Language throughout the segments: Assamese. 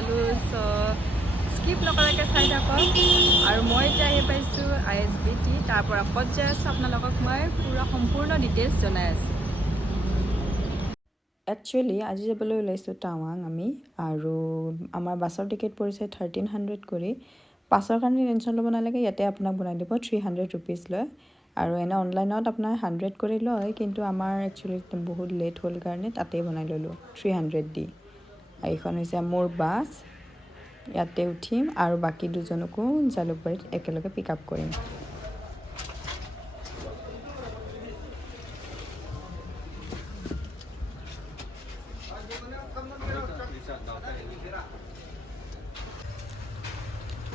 বনালোঁ চ' স্কিপ নকৰাকৈ চাই থাকক আৰু মই এতিয়া আহি পাইছোঁ ISBT তাৰ পৰা ক'ত যাই আছোঁ আপোনালোকক মই পুৰা সম্পূৰ্ণ ডিটেইলছ জনাই আছোঁ একচুৱেলি আজি যাবলৈ ওলাইছোঁ টাৱাং আমি আৰু আমাৰ বাছৰ টিকেট পৰিছে 1300 কৰি পাছৰ কাৰণে টেনশ্যন ল'ব নালাগে ইয়াতে আপোনাক বনাই দিব 300 ৰুপিজ লয় আৰু এনে অনলাইনত আপোনাৰ 100 কৰি লয় কিন্তু আমাৰ একচুৱেলি বহুত লেট হ'ল কাৰণে তাতেই বনাই ল'লোঁ 300 দি এইখন হৈছে মোৰ বাছ ইয়াতে উঠিম আৰু বাকী দুজনকো জালুকবাৰীত একেলগে পিক আপ কৰিম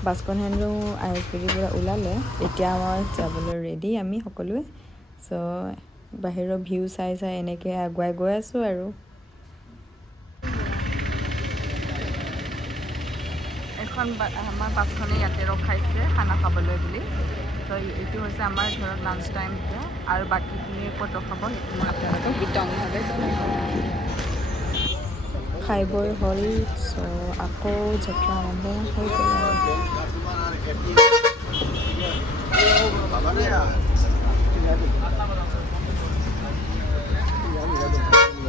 বাছখন হেনো ISBTৰ পৰা ওলালে এতিয়া আমাৰ যাবলৈ ৰেডি আমি সকলোৱে চ' বাহিৰৰ ভিউ চাই চাই এনেকৈ আগুৱাই গৈ আছোঁ আৰু এখন আমাৰ বাছখনে ইয়াতে ৰখাইছে খানা খাবলৈ বুলি ত' এইটো হৈছে আমাৰ ধৰক লাঞ্চ টাইম এতিয়া আৰু বাকীখিনি ক'ত ৰখাব সেইটো মই আপোনালোকক বিতংভাৱে জনাই খাই বৈ হ'ল চ' আকৌ যাত্ৰা আৰম্ভ হৈ গ'ল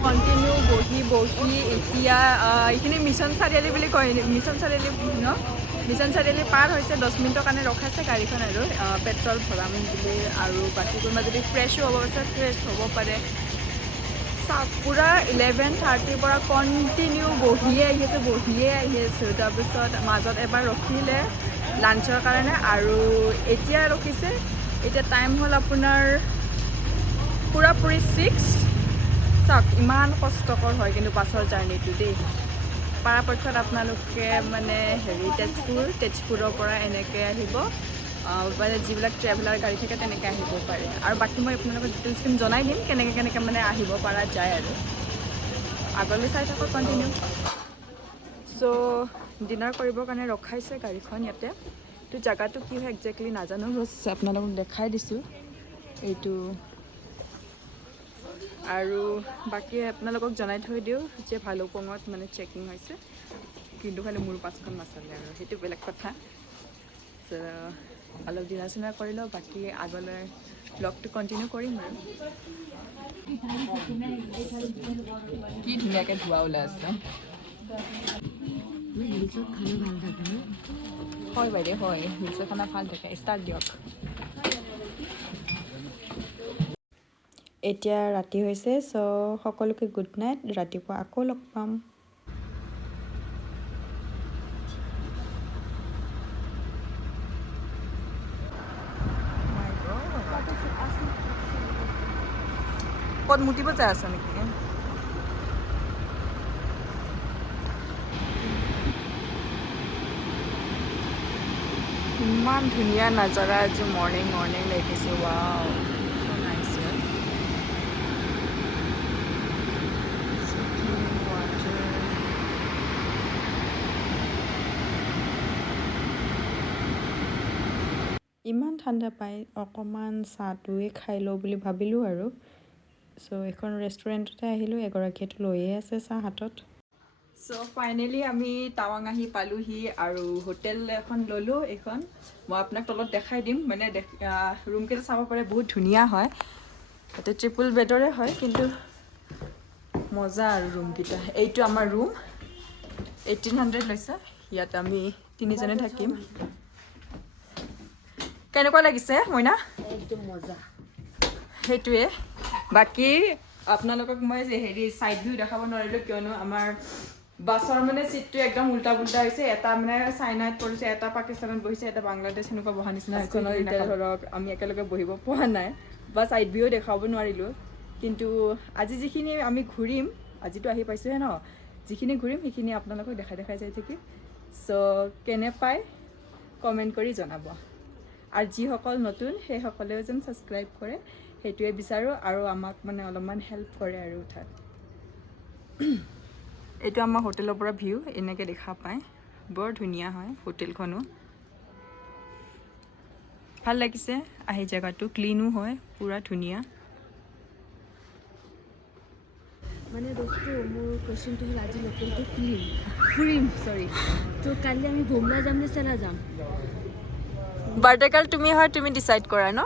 কণ্টিনিউ বহি এতিয়া এইখিনি মিছন চাৰিআলি বুলি কয় মিছন চাৰিআলি ন মিছন চাৰিআলি পাৰ হৈছে 10 মিনিটৰ কাৰণে ৰখাইছে গাড়ীখন আৰু পেট্ৰল ভৰাম বুলি আৰু বাকী কোনোবা যদি ফ্ৰেছো হ'ব আছে ফ্ৰেছ হ'ব পাৰে চাওক পূৰা 11:30 পৰা কণ্টিনিউ বহিয়ে আহি আছোঁ তাৰপিছত মাজত এবাৰ ৰখিলে লাঞ্চৰ কাৰণে আৰু এতিয়া ৰখিছে এতিয়া টাইম হ'ল আপোনাৰ পূৰাপূৰি 6 চাওক ইমান কষ্টকৰ হয় কিন্তু বাছৰ জাৰ্ণিটো দেই পৰাপক্ষত আপোনালোকে মানে তেজপুৰৰ পৰা এনেকৈ আহিব মানে যিবিলাক ট্ৰেভেলাৰ গাড়ী থাকে তেনেকৈ আহিব পাৰে আৰু বাকী মই আপোনালোকক ডিটেইলছখিনি জনাই দিম কেনেকৈ মানে আহিব পৰা যায় আৰু আগলৈ চাই থাকক কণ্টিনিউ চ' ডিনাৰ কৰিবৰ কাৰণে ৰখাইছে গাড়ীখন ইয়াতে এইটো জেগাটো কি হয় একজেক্টলি নাজানো আপোনালোকক দেখাই দিছোঁ এইটো আৰু বাকী আপোনালোকক জনাই থৈ দিওঁ যে ভালুকপুঙত মানে চেকিং হৈছে কিন্তু খালি মোৰ পাছখন নাচালে আৰু সেইটো বেলেগ কথা অলপ ডিনাৰ চিনাৰ কৰি লওঁ বাকী আগলৈ ব্লগটো কণ্টিনিউ কৰিম আৰু কি ধুনীয়াকৈ ধোৱা ওলাই আছে হিলছত খানা ভাল থাকে ন হয় বাইদেউ হয় হিলছৰ খানা ভাল থাকে ষ্টাৰ্ট দিয়ক এতিয়া ৰাতি হৈছে চ' সকলোকে গুড নাইট ৰাতিপুৱা আকৌ লগ পাম ক'ত মুতিব যায় আছে নেকি ইমান ধুনীয়া নাজাৰা আজি মৰ্ণিং দেখিছোঁ ৱাও ইমান ঠাণ্ডা পায় অকণমান চাহটোৱে খাই লওঁ বুলি ভাবিলোঁ আৰু চ' এইখন ৰেষ্টুৰেণ্টতে আহিলোঁ এগৰাকীয়েতো লৈয়ে আছে চাহ হাতত চ' ফাইনেলি আমি টাৱাং আহি পালোহি আৰু হোটেল এখন ল'লোঁ এইখন মই আপোনাক তলত দেখাই দিম মানে ৰুমকেইটা চাব পাৰে বহুত ধুনীয়া হয় তাতে ট্ৰিপল বেডৰে হয় কিন্তু মজা আৰু ৰুমকেইটা এইটো আমাৰ ৰুম 1800 লৈছে ইয়াত আমি 3জনে থাকিম কেনেকুৱা লাগিছে মইনা একদম মজা সেইটোৱে বাকী আপোনালোকক মই যে ছাইড ভিউ দেখাব নোৱাৰিলোঁ কিয়নো আমাৰ বাছৰ মানে চিটটো একদম উল্টা পুল্টা হৈছে এটা মানে চাইনাত পৰিছে এটা পাকিস্তানত বহিছে এটা বাংলাদেশ সেনেকুৱা বহা নিচিনা হৈছে এতিয়া ধৰক আমি একেলগে বহিব পৰা নাই বা ছাইড ভিউ দেখাব নোৱাৰিলোঁ কিন্তু আজি যিখিনি আমি ঘূৰিম আজিতো আহি পাইছোঁহে ন যিখিনি ঘূৰিম সেইখিনি আপোনালোকক দেখাই যাই থাকিম চ' কেনে পায় কমেণ্ট কৰি জনাব আৰু যিসকল নতুন সেইসকলেও যেন ছাবস্ক্ৰাইব কৰে সেইটোৱে বিচাৰোঁ আৰু আমাক মানে অলপমান হেল্প কৰে আৰু উঠাত এইটো আমাৰ হোটেলৰ পৰা ভিউ এনেকৈ দেখা পায় বৰ ধুনীয়া হয় হোটেলখনো ভাল লাগিছে আহি জেগাটো ক্লিনো হয় পুৰা ধুনীয়া মানে দোস্ত মোৰ কোৱেশ্চনটো হ'ল আজি লোকেলটো ফুৰিম তো কালি আমি বুমলা যাম নে চেলা যাম বাৰ্থডে গাৰ্ল তুমি হয় তুমি ডিচাইড কৰা ন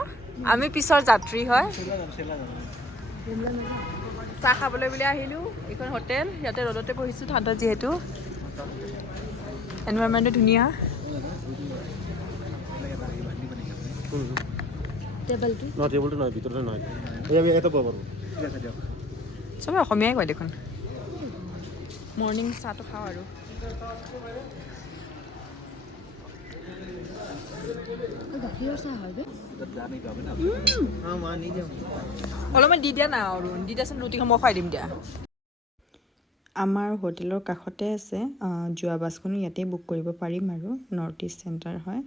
আমি পিছৰ যাত্ৰী হয় বুমলা নাযাম চাহ খাবলৈ বুলি আহিলোঁ এইখন হোটেল ইয়াতে ৰ'দতে বহিছোঁ ঠাণ্ডা যিহেতু এনভাইৰনমেণ্টটো ধুনীয়া টেবলটো টেবুলটো নহয় ভিতৰতে নহয় আমি ইয়াতে বহিব পাৰোঁ ঠিক আছে দিয়ক চবে অসমীয়াই কয় দেখোন মৰ্ণিং চাহটো খাওঁ আৰু গাখীৰৰ চাহ হয় বে অলপমান দি দিয়া না আৰু দি দিয়াচোন ৰুটিখন মই খুৱাই দিম দিয়া আমাৰ হোটেলৰ কাষতে আছে যোৱা বাছখনো ইয়াতে বুক কৰিব পাৰিম আৰু নৰ্থ ইষ্ট চেণ্টাৰ হয়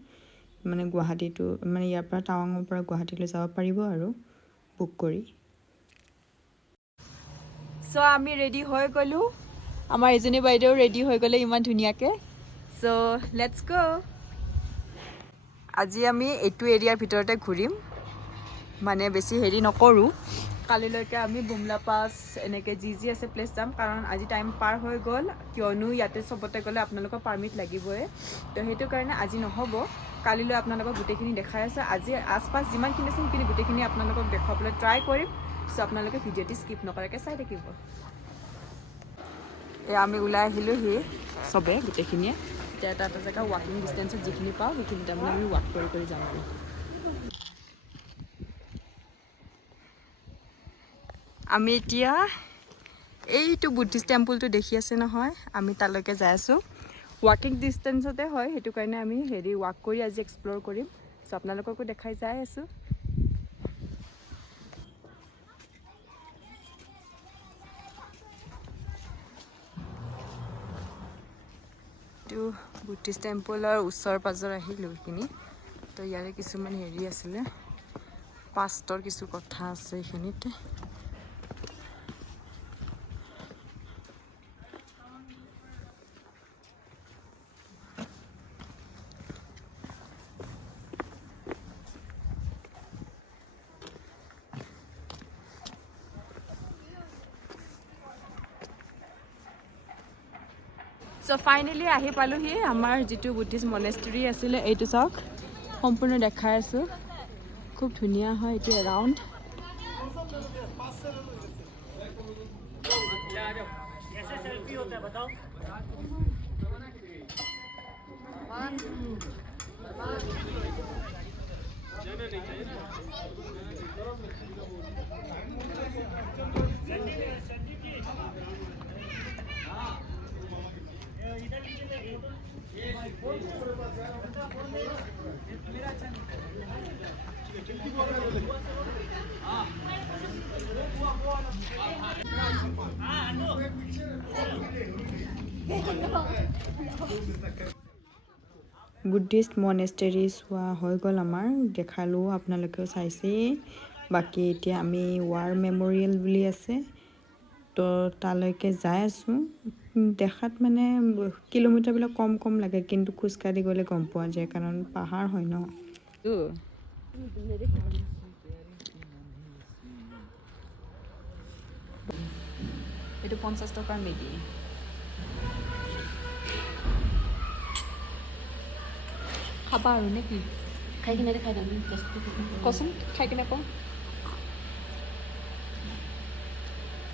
মানে গুৱাহাটীটো মানে ইয়াৰ পৰা টাৱাঙৰ পৰা গুৱাহাটীলৈ যাব পাৰিব আৰু বুক কৰি চ' আমি ৰেডি হৈ গ'লোঁ আমাৰ এজনী বাইদেউ ৰেডি হৈ গ'লে ইমান ধুনীয়াকৈ চ' লেটছ গ' আজি আমি এইটো এৰিয়াৰ ভিতৰতে ঘূৰিম মানে বেছি হেৰি নকৰোঁ কালিলৈকে আমি বুমলা পাছ এনেকৈ যি আছে প্লেচ যাম কাৰণ আজি টাইম পাৰ হৈ গ'ল কিয়নো ইয়াতে চবতে গ'লে আপোনালোকৰ পাৰ্মিট লাগিবই তো সেইটো কাৰণে আজি নহ'ব কালিলৈ আপোনালোকক গোটেইখিনি দেখাই আছে আজি আছপাছ যিমানখিনি আছে সেইখিনি গোটেইখিনি আপোনালোকক দেখুৱাবলৈ ট্ৰাই কৰিম চ' আপোনালোকে ভিডিঅ'টি স্কিপ নকৰাকৈ চাই থাকিব এয়া আমি ওলাই আহিলোঁ সি চবে গোটেইখিনিয়ে এতিয়া এটা জেগা ৱাকিং ডিষ্টেঞ্চত যিখিনি পাওঁ সেইখিনি তাৰমানে আমি ৱাক কৰি যাম আৰু আমি এতিয়া এইটো বুদ্ধিষ্ট টেম্পলটো দেখি আছে নহয় আমি তালৈকে যাই আছোঁ ৱাকিং ডিষ্টেঞ্চতে হয় সেইটো কাৰণে আমি হেৰি ৱাক কৰি আজি এক্সপ্ল'ৰ কৰিম চ' আপোনালোককো দেখাই যাই আছোঁ এইটো বুদ্ধিষ্ট টেম্পলৰ ওচৰ পাজৰ আহিলোঁ এইখিনি তো ইয়াৰে কিছুমান হেৰি আছিলে পাষ্টৰ কিছু কথা আছে এইখিনিতে চ' ফাইনেলি আহি পালোহি আমাৰ যিটো বুদ্ধিষ্ট মনেষ্ট্ৰী আছিলে এইটো চাওক সম্পূৰ্ণ দেখাই আছোঁ খুব ধুনীয়া হয় এইটো এৰাউণ্ড বুদ্ধিষ্ট মনেষ্টেৰী চোৱা হৈ গ'ল আমাৰ দেখালোঁ আপোনালোকেও চাইছেই বাকী এতিয়া আমি ৱাৰ মেমৰিয়েল বুলি আছে তো তালৈকে যাই আছোঁ দেখাত মানে কিলোমিটাৰবিলাক কম লাগে কিন্তু খোজকাঢ়ি গ'লে গম পোৱা যায় কাৰণ পাহাৰ হয় ন এইটো 50 টকাৰ মেগী খাবা আৰু নে কি খাই কিনে খাই দাম কচোন খাই কিনে কওঁ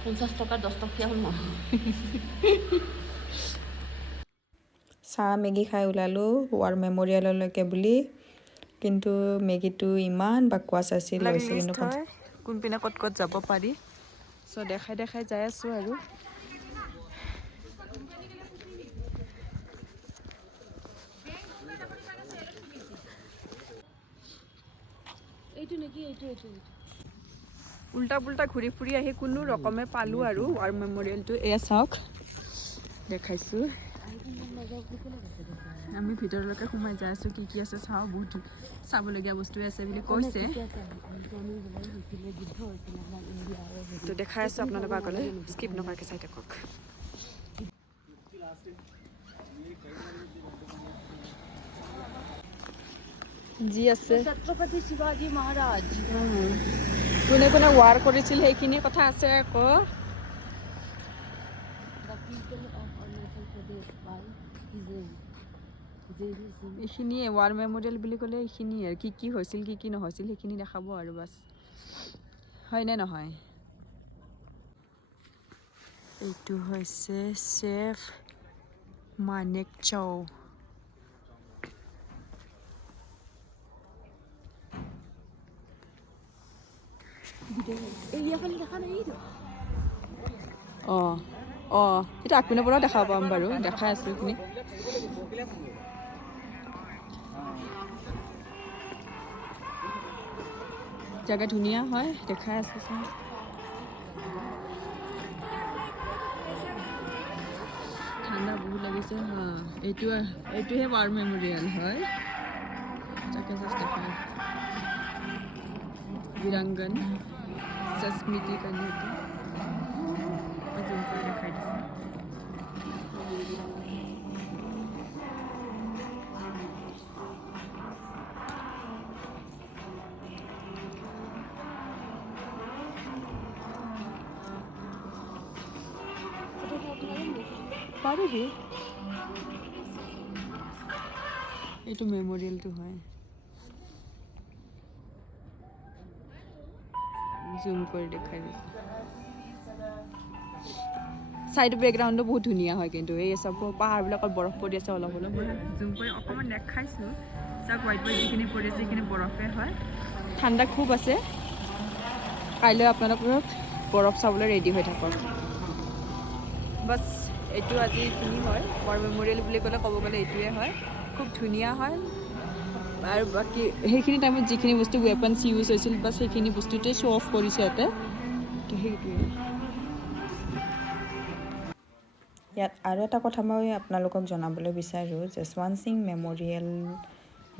50 টকা 10 টকীয়া হ'ল নহয় চাহ মেগী খাই ওলালোঁ ৱাৰ মেমৰিয়েললৈকে বুলি কিন্তু মেগীটো ইমান বাকৱাচ আছিল লৈছে কিন্তু কোনপিনে ক'ত যাব পাৰি চ' দেখাই যাই আছোঁ আৰু এইটো নেকি এইটো উল্টা পুল্টা ঘূৰি ফুৰি আহি কোনো ৰকমে পালোঁ আৰু ৱাৰ মেমৰিয়েলটো এয়া চাওক দেখাইছোঁ আমি ভিতৰলৈকে সোমাই যাই আছোঁ কি আছে চাওঁ বহুত চাবলগীয়া বস্তু আছে বুলি কৈছে তো দেখাই আছোঁ আপোনালোকৰ আগলৈ স্কিপ নকৰাকৈ চাই থাকক যি আছে ছত্ৰপতি শিৱাজী মহাৰাজ কোনে ৱাৰ কৰিছিল সেইখিনি কথা আছে আকৌ এইখিনিয়ে ৱাৰ মেমৰিয়েল বুলি ক'লে এইখিনিয়ে আৰু কি হৈছিল কি নহৈছিল সেইখিনি দেখাব আৰু বাছ হয়নে নহয় এইটো হৈছে চেফ মানেক চৌ এৰিয়াফালে দেখা নাই এইটো সেইটো আগপিনৰ পৰাও দেখাব পাম বাৰু দেখাই আছোঁ এইখিনি জেগা ধুনীয়া হয় দেখাই আছোঁ চোন ঠাণ্ডা বহুত লাগিছে এইটোহে ৱাৰ মেমৰিয়েল হয় তাকে জাষ্ট দেখাই বীৰাংগন স্মৃতিৰ কাৰণে এইটো দেখাই দিছে পাৰিবি এইটো মেমৰিয়েলটো হয় জুম কৰি দেখাই দিছে চাইড বেকগ্ৰাউণ্ডটো বহুত ধুনীয়া হয় কিন্তু এই চব পাহাৰবিলাকত বৰফ পৰি আছে অলপ অলপ জুম কৰি অকণমান দেখাইছোঁ চাওক হোৱাইট যিখিনি পৰি আছে সেইখিনি বৰফে হয় ঠাণ্ডা খুব আছে কাইলৈ আপোনালোকক বৰফ চাবলৈ ৰেডি হৈ থাকক বাছ এইটো আজি এইখিনি হয় ৱাৰ মেমৰিয়েল বুলি ক'লে ক'ব গ'লে এইটোৱে হয় খুব ধুনীয়া হয় আৰু বাকী সেইখিনি টাইমত যিখিনি বস্তু ৱেপনছ ইউজ হৈছিল বাছ সেইখিনি বস্তুটোৱে শ্ব' অফ কৰিছে ইয়াতে তো সেইটোৱে ইয়াত আৰু এটা কথা মই আপোনালোকক জনাবলৈ বিচাৰোঁ যশৱন্ত সিং মেমৰিয়েল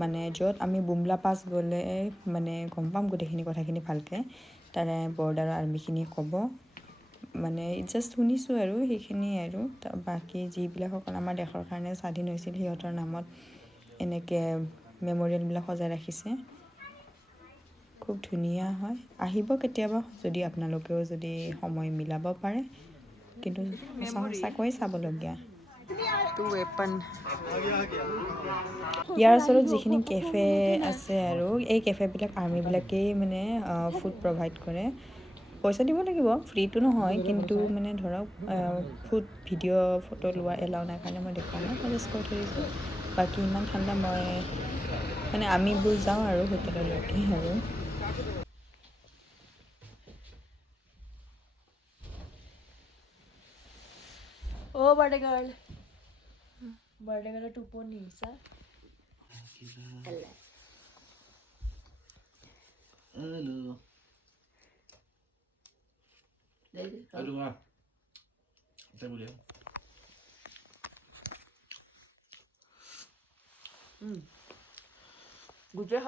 মানে য'ত আমি বুমলা পাছ গ'লে মানে গম পাম গোটেইখিনি কথাখিনি ভালকৈ তাৰে বৰ্ডাৰৰ আৰ্মিখিনি ক'ব মানে জাষ্ট শুনিছোঁ আৰু সেইখিনি আৰু বাকী যিবিলাকসকল আমাৰ দেশৰ কাৰণে স্বাধীন হৈছিল সিহঁতৰ নামত এনেকৈ মেমৰিয়েলবিলাক সজাই ৰাখিছে খুব ধুনীয়া হয় আহিব কেতিয়াবা যদি আপোনালোকেও যদি সময় মিলাব পাৰে কিন্তু সঁচাকৈ চাবলগীয়া ইয়াৰ ওচৰত যিখিনি কেফে আছে আৰু এই কেফেবিলাক আৰ্মিবিলাকেই মানে ফুড প্ৰভাইড কৰে পইচা দিব লাগিব ফ্ৰীটো নহয় কিন্তু মানে ধৰক ফুড ভিডিঅ' ফটো লোৱা এলাও নাই কাৰণে মই দেখুওৱা নাই মই জাষ্ট কৈ থৈ দিছোঁ বাকী ইমান ঠাণ্ডা মই মানে আমিবোৰ যাওঁ আৰু হোটেললৈকে আৰু বাৰ্থডে গাৰ্লৰ টোপনি চা Hello. Aduh, Ma. Saya boleh. Gue cek,